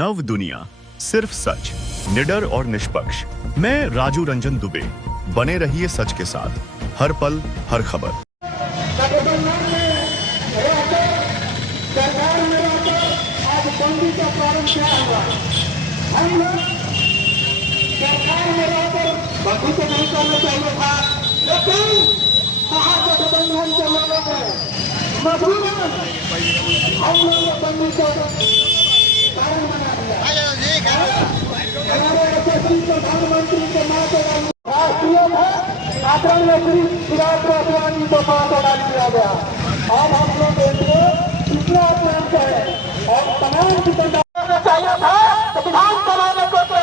नव दुनिया, सिर्फ सच, निडर और निष्पक्ष। मैं राजू रंजन दुबे। बने रहिए सच के साथ, हर पल हर खबर। सरकार में रहकर आज बंदी का प्रारंभ क्या हुआ? हम लोग सरकार में रहकर बंदी को नहीं करना चाहिए था, लेकिन महागठबंधन के लोगों ने मजबूरन हम लोग को बंदी को कारण बना दिया। हमारे यशस्वी प्रधानमंत्री के माता राष्ट्रीय है आदरणीय श्री चिराग पासवान जी को माता डाल दिया गया। अब हम लोग देखिए कितना अपराध है और तमाम जितना चाहिए था तो विधान चलाने को तो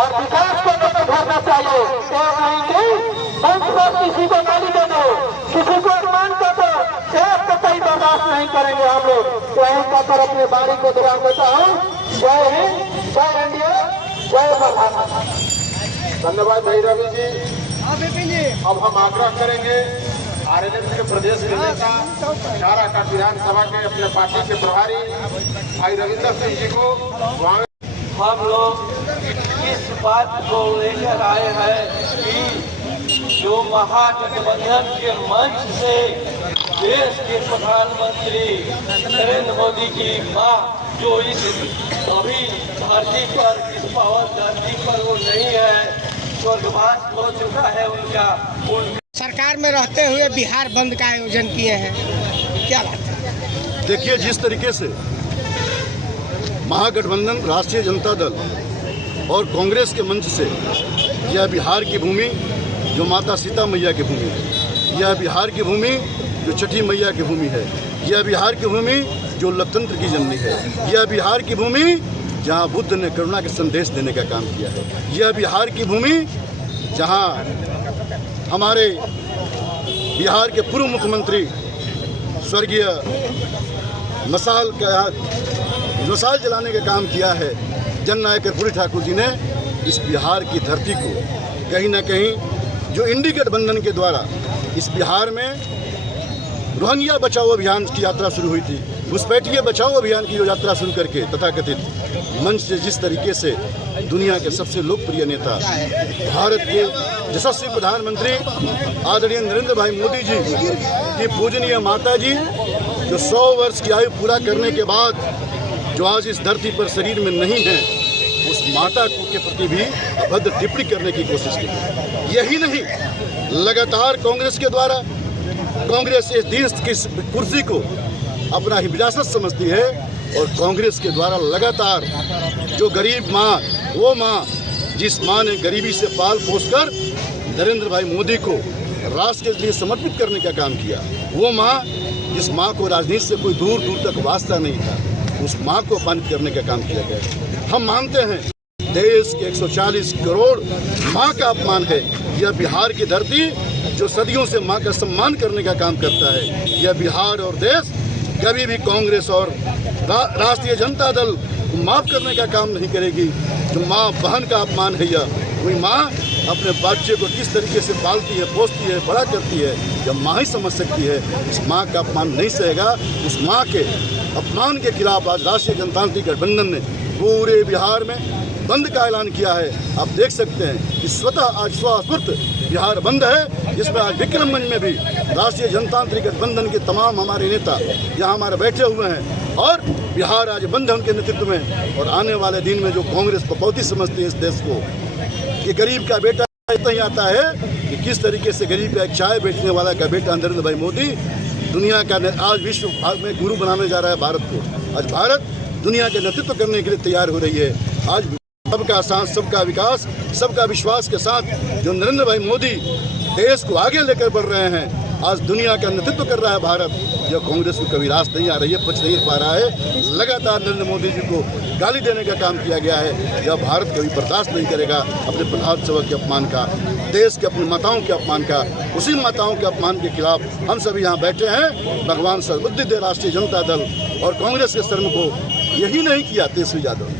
और विकास को तो भरना चाहिए। तो नहीं मंच पर किसी को गाली दे दो, किसी को अपमान कर दो, एक तो सही बर्दाश्त नहीं करेंगे हम लोग। तो यहीं पर अपने बारी को विराम देता हूँ। जय हिंद, जय इंडिया, जय प्रधानमंत्री। धन्यवाद भाई रवि जी। अब हम आग्रह करेंगे आरएलएस के प्रदेश के नेता काराकाट विधानसभा के अपने पार्टी के प्रभारी भाई रविंदर सिंह जी को हम लोग इस बात को लेकर आए हैं कि जो महागठबंधन के मंच से देश के प्रधानमंत्री नरेंद्र मोदी की मां जो इस अभी धरती पर, इस पावन धरती पर वो नहीं है, स्वर्गवास हो चुका है उनका। सरकार में रहते हुए बिहार बंद का आयोजन किए हैं, क्या बात है? देखिए, जिस तरीके से महागठबंधन राष्ट्रीय जनता दल और कांग्रेस के मंच से यह बिहार की भूमि जो माता सीता मैया की भूमि है, यह बिहार की भूमि जो छठी मैया की भूमि है, यह बिहार की भूमि जो लोकतंत्र की जननी है, यह बिहार की भूमि जहां बुद्ध ने करुणा के संदेश देने का काम किया है, यह बिहार की भूमि जहां हमारे बिहार के पूर्व मुख्यमंत्री स्वर्गीय मसाल जलाने का काम किया है जननायक कर्पूरी ठाकुर जी ने। इस बिहार की धरती को कहीं ना कहीं जो इंडी गठबंधन के द्वारा इस बिहार में रोहिंग्या बचाओ अभियान की यात्रा शुरू हुई थी, घुसपैठिए बचाओ अभियान की जो यात्रा शुरू करके तथाकथित मंच से जिस तरीके से दुनिया के सबसे लोकप्रिय नेता भारत के यशस्वी प्रधानमंत्री आदरणीय नरेंद्र भाई मोदी जी की पूजनीय माता जी जो 100 वर्ष की आयु पूरा करने के बाद जो आज इस धरती पर शरीर में नहीं है, उस माता के प्रति भी अभद्र टिप्पणी करने की कोशिश की। यही नहीं, लगातार कांग्रेस के द्वारा कांग्रेस इस देश की कुर्सी को अपना ही विरासत समझती है और कांग्रेस के द्वारा लगातार जो गरीब माँ, वो माँ जिस माँ ने गरीबी से पाल पोस कर नरेंद्र भाई मोदी को राष्ट्र के लिए समर्पित करने का काम किया, वो माँ जिस माँ को राजनीति से कोई दूर दूर तक वास्ता नहीं था, उस माँ को अपमानित करने का काम किया गया। हम मानते हैं देश के 140 करोड़ माँ का अपमान है। यह बिहार की धरती जो सदियों से माँ का सम्मान करने का काम करता है, यह बिहार और देश कभी भी कांग्रेस और राष्ट्रीय जनता दल माफ करने का काम नहीं करेगी। जो माँ बहन का अपमान है, यह वही माँ अपने बच्चे को किस तरीके से पालती है, पोसती है, बड़ा करती है, यह माँ ही समझ सकती है। इस माँ का अपमान नहीं सहेगा। उस माँ के अपमान के खिलाफ आज राष्ट्रीय जनतांत्रिक गठबंधन ने पूरे बिहार में बंद का ऐलान किया है। आप देख सकते हैं कि स्वतः आज स्वस्फूर्त बिहार बंद है, जिसमें आज विक्रमगंज में भी राष्ट्रीय जनतांत्रिक गठबंधन के तमाम हमारे नेता यहाँ हमारे बैठे हुए हैं और बिहार आज बंद है उनके नेतृत्व में। और आने वाले दिन में जो कांग्रेस पपौती समझती है इस देश को कि गरीब का बेटा इतना ही आता है कि किस तरीके से गरीब का एक चाय बेचने वाला का बेटा नरेंद्र भाई मोदी दुनिया का आज विश्व में गुरु बनाने जा रहा है भारत को। आज भारत दुनिया के नेतृत्व करने के लिए तैयार हो रही है। आज सबका साथ, सबका विकास, सबका विश्वास के साथ जो नरेंद्र भाई मोदी देश को आगे लेकर बढ़ रहे हैं, आज दुनिया का नेतृत्व कर रहा है भारत। यह कांग्रेस को कभी रास नहीं आ रही है, पच नहीं पा रहा है। लगातार नरेंद्र मोदी जी को गाली देने का काम किया गया है। यह भारत कभी बर्दाश्त नहीं करेगा अपने प्रधानसभा के अपमान का, देश के अपनी माताओं के अपमान का। उसी माताओं के अपमान के खिलाफ हम सभी यहाँ बैठे हैं। भगवान सर्वबुद्धि दे राष्ट्रीय जनता दल और कांग्रेस के शर्म को यही नहीं किया तेजस्वी यादव,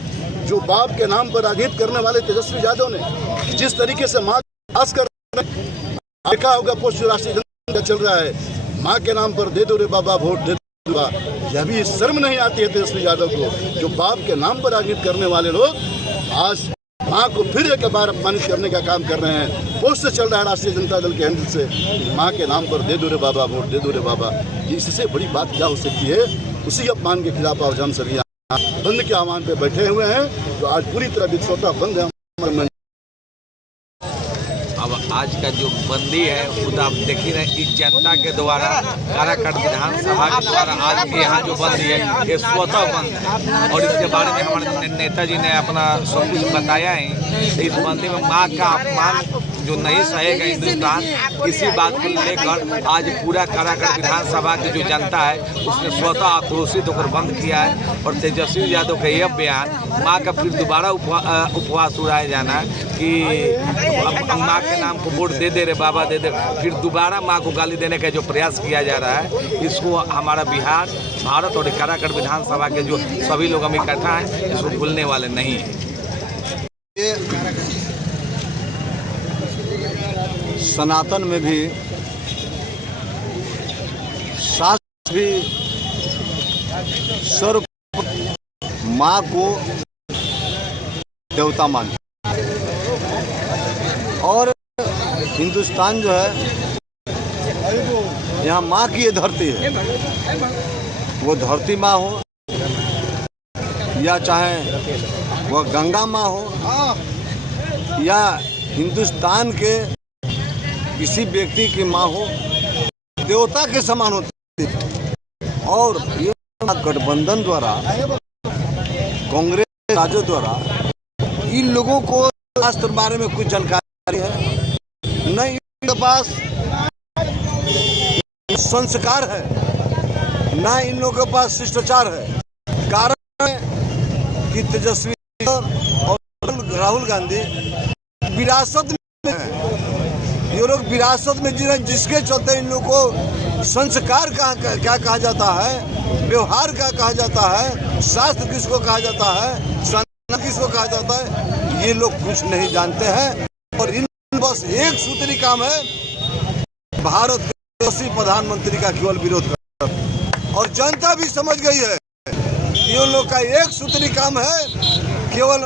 जो बाप के नाम पर राजनीति करने वाले तेजस्वी यादव ने जिस तरीके से माँ खास कर देखा होगा पोस्ट राष्ट्रीय जनता चल रहा है, माँ के नाम पर दे दो रे बाबा वोट, दे हुआ। यह भी शर्म नहीं आती है तेजस्वी यादव को, जो बाप के नाम पर राजनीति करने वाले लोग आज माँ को फिर एक बार अपमानित करने का काम कर रहे हैं। पोस्टर चल रहा है राष्ट्रीय जनता दल के हैंडल से, माँ के नाम पर दे दो रे बाबा वोट, दे दो रे बाबा। ये इससे बड़ी बात क्या हो सकती है? उसी अपमान के खिलाफ आज हम सभी यहाँ बंद के आह्वान पे बैठे हुए हैं, तो आज पूरी तरह बिछोटा बंद है। अब आज का जो बंदी है खुद आप देख ही रहे, इस जनता के द्वारा काराकाट विधानसभा के द्वारा आज के यहाँ जो बंदी है ये स्वतः बंद है। और इसके बारे में हमारे नेताजी ने अपना सब कुछ बताया है। इस बंदी में माँ का अपमान जो नहीं सहेगा हिंदुस्तान, इसी बात को लेकर आज पूरा काराकाट विधानसभा की जो जनता है उसने स्वतः आक्रोशित होकर बंद किया है। और तेजस्वी यादव का यह बयान माँ का फिर दोबारा उपवास उड़ाया जाना कि माँ के नाम को वोट दे दे रे बाबा दे दे, फिर दोबारा माँ को गाली देने का जो प्रयास किया जा रहा है, इसको हमारा बिहार, भारत और काराकाट विधानसभा के जो सभी लोग हम इकट्ठा हैं इसको भूलने वाले नहीं हैं। सनातन में भी शास्त्र भी सर्व माँ को देवता मानते, और हिंदुस्तान जो है यहाँ माँ की ये धरती है। वो धरती माँ हो या चाहे वह गंगा माँ हो या हिंदुस्तान के किसी व्यक्ति की माँ हो, देवता के समान होती है। और ये गठबंधन द्वारा, कांग्रेस राजद द्वारा इन लोगों को शास्त्र बारे में कुछ जानकारी है न, इनके पास संस्कार है न इन लोगों के पास शिष्टाचार है। कारण कि तेजस्वी और राहुल गांधी विरासत में है। ये लोग विरासत में जी रहे हैं, जिसके चलते इन लोगों को संस्कार क्या कहा जाता है, व्यवहार क्या कहा जाता है, शास्त्र किसको कहा जाता है, संस्कार किसको कहा जाता है, ये लोग कुछ नहीं जानते हैं। और इन बस एक सूत्री काम है, भारत के यशस्वी प्रधानमंत्री का केवल विरोध करना। और जनता भी समझ गई है ये लोग का एक सूत्री काम है, केवल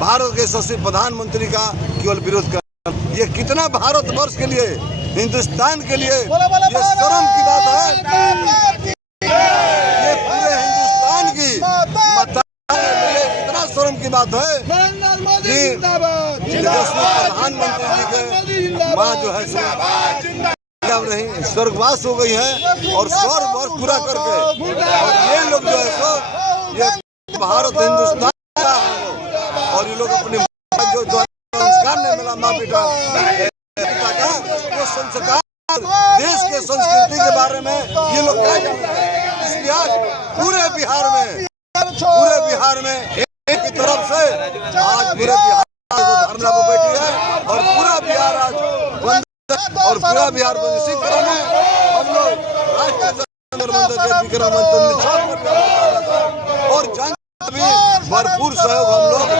भारत के यशस्वी प्रधानमंत्री का केवल विरोध करना। ये कितना भारतवर्ष के लिए, हिंदुस्तान के लिए ये शर्म की बात है। ये पूरे हिंदुस्तान की इतना शर्म की बात है कि यशस्वी प्रधानमंत्री जी के माँ जो है नहीं स्वर्गवास हो गई है, और 100 वर्ष पूरा करके और ये लोग जो है सो ये भारत हिंदुस्तान का, और ये लोग अपनी जो संस्कार नहीं मिला माँ पिता का, वो संस्कार देश के संस्कृति के बारे में ये लोग क्या जानते हैं। इसलिए आज पूरे बिहार में एक की तरफ से आज पूरे बिहार धरना पर बैठी है, और पूरा बिहार आज बंद, और पूरा बिहार बंद। इसी क्रम में हम लोग राष्ट्रीय विक्रम और जनता भी भरपूर सहयोग हम लोग